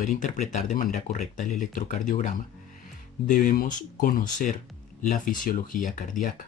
poder interpretar de manera correcta el electrocardiograma, debemos conocer la fisiología cardíaca.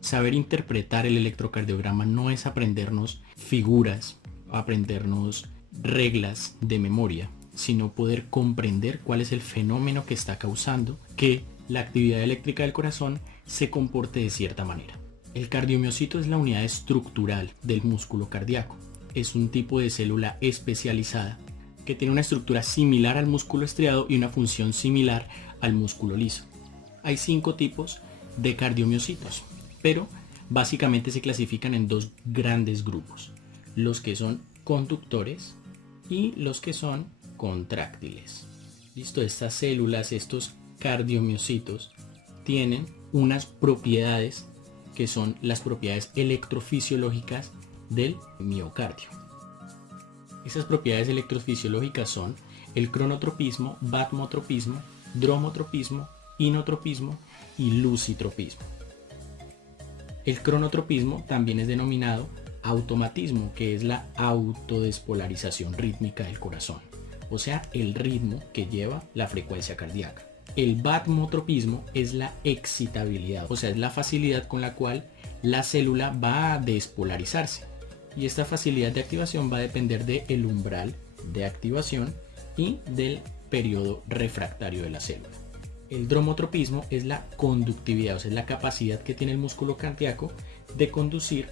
Saber interpretar el electrocardiograma no es aprendernos figuras, aprendernos reglas de memoria, sino poder comprender cuál es el fenómeno que está causando que la actividad eléctrica del corazón se comporte de cierta manera. El cardiomiocito es la unidad estructural del músculo cardíaco. Es un tipo de célula especializada que tiene una estructura similar al músculo estriado y una función similar al músculo liso. Hay 5 tipos de cardiomiocitos, pero básicamente se clasifican en 2 grandes grupos: los que son conductores y los que son contráctiles. Listo, estas células, estos cardiomiocitos, tienen unas propiedades que son las propiedades electrofisiológicas del miocardio. Esas propiedades electrofisiológicas son el cronotropismo, batmotropismo, dromotropismo, inotropismo y lucitropismo. El cronotropismo también es denominado automatismo, que es la autodespolarización rítmica del corazón, o sea, el ritmo que lleva la frecuencia cardíaca. El batmotropismo es la excitabilidad, o sea, es la facilidad con la cual la célula va a despolarizarse. Y esta facilidad de activación va a depender del umbral de activación y del periodo refractario de la célula. El dromotropismo es la conductividad, o sea, es la capacidad que tiene el músculo cardíaco de conducir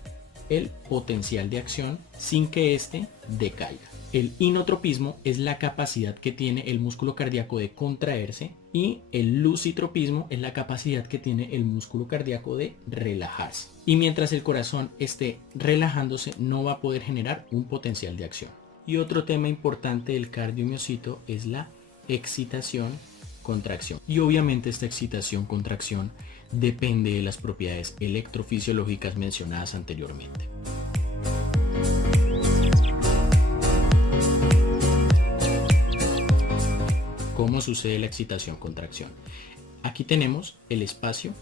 el potencial de acción sin que éste decaiga. El inotropismo es la capacidad que tiene el músculo cardíaco de contraerse y el lucitropismo es la capacidad que tiene el músculo cardíaco de relajarse. Y mientras el corazón esté relajándose no va a poder generar un potencial de acción. Y otro tema importante del cardiomiocito es la excitación-contracción. Y obviamente esta excitación-contracción depende de las propiedades electrofisiológicas mencionadas anteriormente. ¿Cómo sucede la excitación-contracción? Aquí tenemos el espacio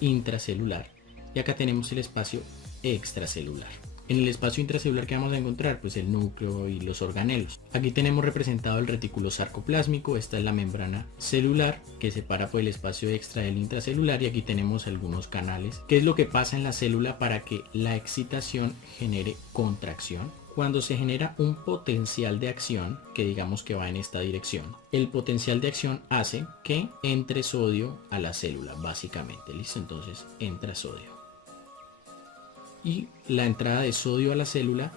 intracelular y acá tenemos el espacio extracelular. En el espacio intracelular, ¿qué vamos a encontrar? Pues el núcleo y los organelos. Aquí tenemos representado el retículo sarcoplásmico. Esta es la membrana celular que separa el espacio extra del intracelular, y aquí tenemos algunos canales. ¿Qué es lo que pasa en la célula para que la excitación genere contracción? Cuando se genera un potencial de acción, que digamos que va en esta dirección, el potencial de acción hace que entre sodio a la célula, básicamente. ¿Listo? Entonces entra sodio. Y la entrada de sodio a la célula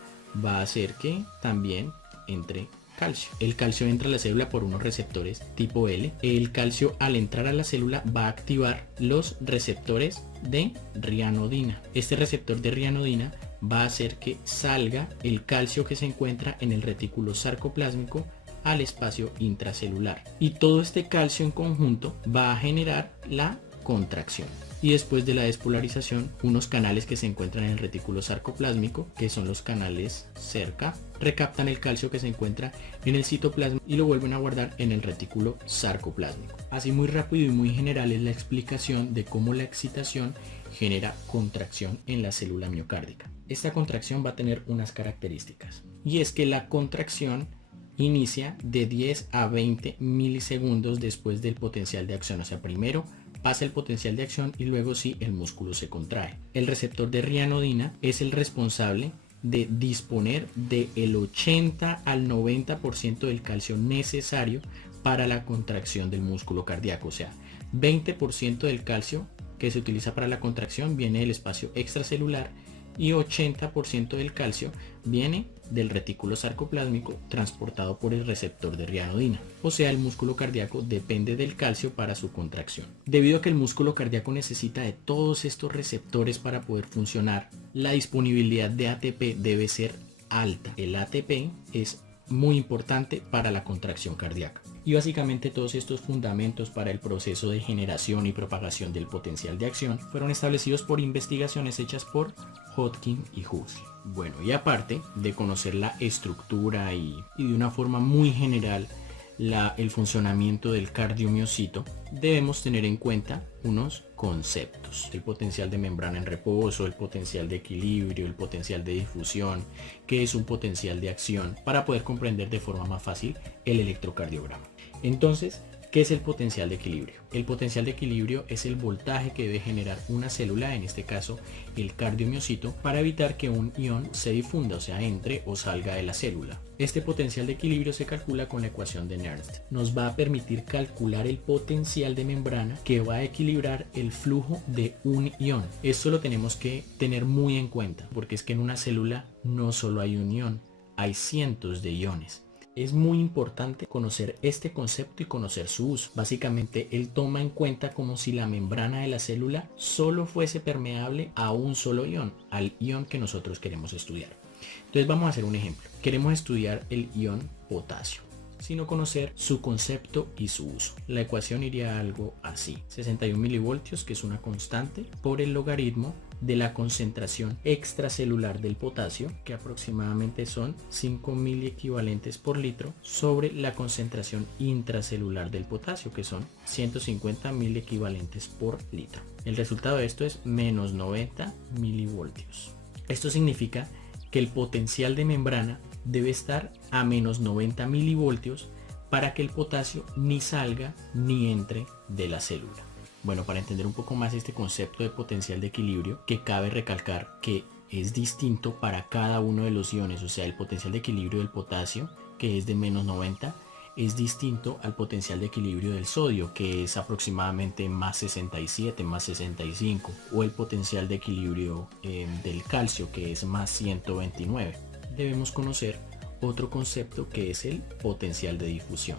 va a hacer que también entre calcio. El calcio entra a la célula por unos receptores tipo L. El calcio, al entrar a la célula, va a activar los receptores de rianodina. Este receptor de rianodina va a hacer que salga el calcio que se encuentra en el retículo sarcoplásmico al espacio intracelular. Y todo este calcio en conjunto va a generar la contracción. Y después de la despolarización, unos canales que se encuentran en el retículo sarcoplásmico, que son los canales cerca, recaptan el calcio que se encuentra en el citoplasma y lo vuelven a guardar en el retículo sarcoplásmico. Así, muy rápido y muy general, es la explicación de cómo la excitación genera contracción en la célula miocárdica. Esta contracción va a tener unas características, y es que la contracción inicia de 10 a 20 milisegundos después del potencial de acción. O sea, primero pasa el potencial de acción y luego sí el músculo se contrae. El receptor de rianodina es el responsable de disponer del 80 al 90% del calcio necesario para la contracción del músculo cardíaco. O sea, 20% del calcio que se utiliza para la contracción viene del espacio extracelular y 80% del calcio viene del retículo sarcoplásmico transportado por el receptor de rianodina. O sea, el músculo cardíaco depende del calcio para su contracción. Debido a que el músculo cardíaco necesita de todos estos receptores para poder funcionar, la disponibilidad de ATP debe ser alta. El ATP es muy importante para la contracción cardíaca. Y básicamente todos estos fundamentos para el proceso de generación y propagación del potencial de acción fueron establecidos por investigaciones hechas por Hodgkin y Huxley. Bueno, y aparte de conocer la estructura y de una forma muy general el funcionamiento del cardiomiocito, debemos tener en cuenta unos conceptos: el potencial de membrana en reposo, el potencial de equilibrio, el potencial de difusión, que es un potencial de acción, para poder comprender de forma más fácil el electrocardiograma. Entonces, ¿qué es el potencial de equilibrio? El potencial de equilibrio es el voltaje que debe generar una célula, en este caso el cardiomiocito, para evitar que un ion se difunda, o sea, entre o salga de la célula. Este potencial de equilibrio se calcula con la ecuación de Nernst. Nos va a permitir calcular el potencial de membrana que va a equilibrar el flujo de un ion. Esto lo tenemos que tener muy en cuenta, porque es que en una célula no solo hay un ion, hay cientos de iones. Es muy importante conocer este concepto y conocer su uso. Básicamente, él toma en cuenta como si la membrana de la célula solo fuese permeable a un solo ion, al ion que nosotros queremos estudiar. Entonces vamos a hacer un ejemplo. Queremos estudiar el ion potasio, sino conocer su concepto y su uso. La ecuación iría algo así: 61 milivoltios, que es una constante, por el logaritmo de la concentración extracelular del potasio, que aproximadamente son 5.000 equivalentes por litro, sobre la concentración intracelular del potasio, que son 150.000 equivalentes por litro. El resultado de esto es menos 90 milivoltios. Esto significa que el potencial de membrana debe estar a menos 90 milivoltios para que el potasio ni salga ni entre de la célula. Bueno, para entender un poco más este concepto de potencial de equilibrio, que cabe recalcar que es distinto para cada uno de los iones, o sea, el potencial de equilibrio del potasio, que es de menos 90, es distinto al potencial de equilibrio del sodio, que es aproximadamente más 67, más 65, o el potencial de equilibrio del calcio, que es más 129. Debemos conocer otro concepto, que es el potencial de difusión.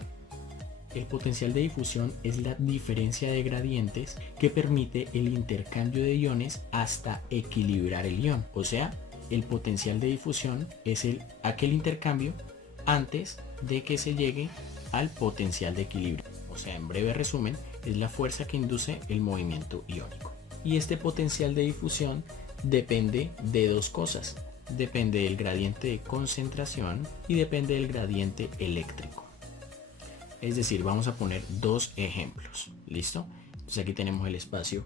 El potencial de difusión es la diferencia de gradientes que permite el intercambio de iones hasta equilibrar el ion. O sea, el potencial de difusión es aquel intercambio antes de que se llegue al potencial de equilibrio. O sea, en breve resumen, es la fuerza que induce el movimiento iónico. Y este potencial de difusión depende de dos cosas: depende del gradiente de concentración y depende del gradiente eléctrico. Es decir, vamos a poner dos ejemplos. ¿Listo? Entonces aquí tenemos el espacio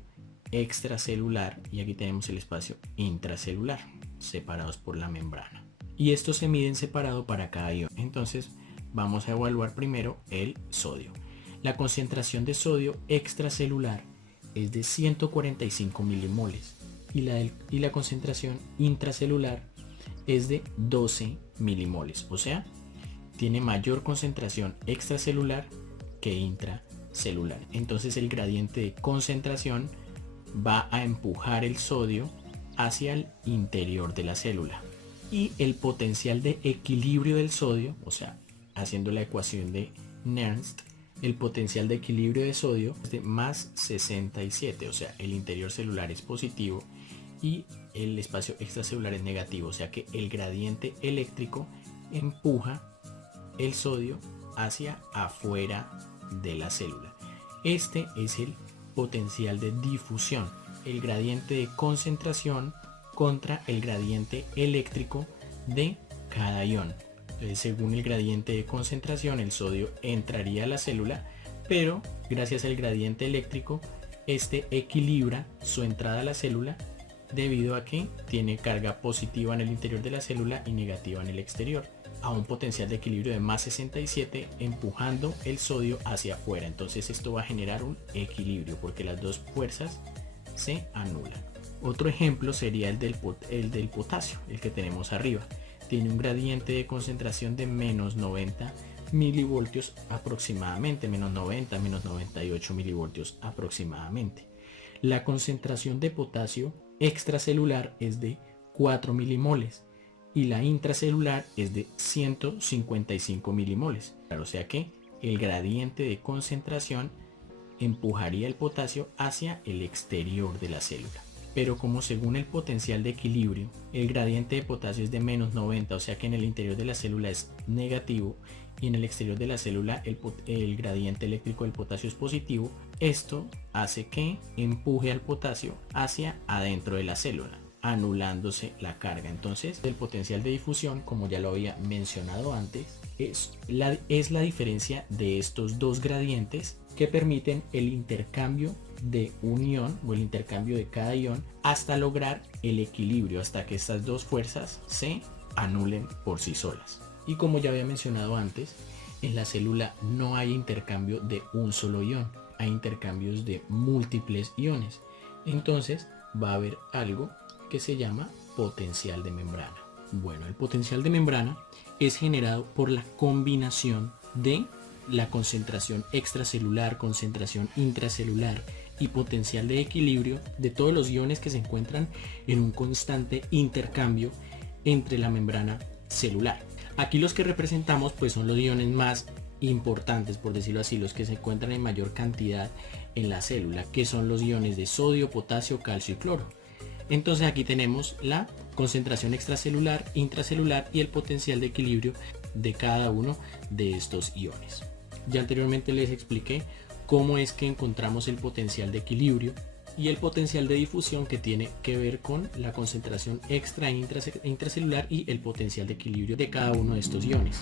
extracelular y aquí tenemos el espacio intracelular, separados por la membrana. Y estos se miden separado para cada ion. Entonces vamos a evaluar primero el sodio. La concentración de sodio extracelular es de 145 milimoles y la concentración intracelular es de 12 milimoles. O sea, tiene mayor concentración extracelular que intracelular. Entonces el gradiente de concentración va a empujar el sodio hacia el interior de la célula. Y el potencial de equilibrio del sodio, o sea, haciendo la ecuación de Nernst, el potencial de equilibrio de sodio es de más 67, o sea, el interior celular es positivo y el espacio extracelular es negativo, o sea que el gradiente eléctrico empuja el sodio hacia afuera de la célula. Este es el potencial de difusión, el gradiente de concentración contra el gradiente eléctrico de cada ion. Entonces, según el gradiente de concentración, el sodio entraría a la célula, pero gracias al gradiente eléctrico, este equilibra su entrada a la célula debido a que tiene carga positiva en el interior de la célula y negativa en el exterior, a un potencial de equilibrio de más 67, empujando el sodio hacia afuera. Entonces esto va a generar un equilibrio porque las dos fuerzas se anulan. Otro ejemplo sería el del potasio, el que tenemos arriba. Tiene un gradiente de concentración de menos 90 milivoltios aproximadamente, menos 90, menos 98 milivoltios aproximadamente. La concentración de potasio extracelular es de 4 milimoles y la intracelular es de 155 milimoles. O sea que el gradiente de concentración empujaría el potasio hacia el exterior de la célula. Pero como según el potencial de equilibrio, el gradiente de potasio es de menos 90, o sea que en el interior de la célula es negativo y en el exterior de la célula el gradiente eléctrico del potasio es positivo, esto hace que empuje al potasio hacia adentro de la célula. anulándose la carga. Entonces el potencial de difusión, como ya lo había mencionado antes, es la diferencia de estos dos gradientes que permiten el intercambio de un ion o el intercambio de cada ion hasta lograr el equilibrio, hasta que estas dos fuerzas se anulen por sí solas. Y como ya había mencionado antes, en la célula no hay intercambio de un solo ion, hay intercambios de múltiples iones. Entonces va a haber algo que se llama potencial de membrana. Bueno, el potencial de membrana es generado por la combinación de la concentración extracelular, concentración intracelular y potencial de equilibrio de todos los iones que se encuentran en un constante intercambio entre la membrana celular. Aquí los que representamos pues son los iones más importantes, por decirlo así, los que se encuentran en mayor cantidad en la célula, que son los iones de sodio, potasio, calcio y cloro. Entonces aquí tenemos la concentración extracelular, intracelular y el potencial de equilibrio de cada uno de estos iones. Ya anteriormente les expliqué cómo es que encontramos el potencial de equilibrio y el potencial de difusión, que tiene que ver con la concentración extra e intracelular y el potencial de equilibrio de cada uno de estos iones.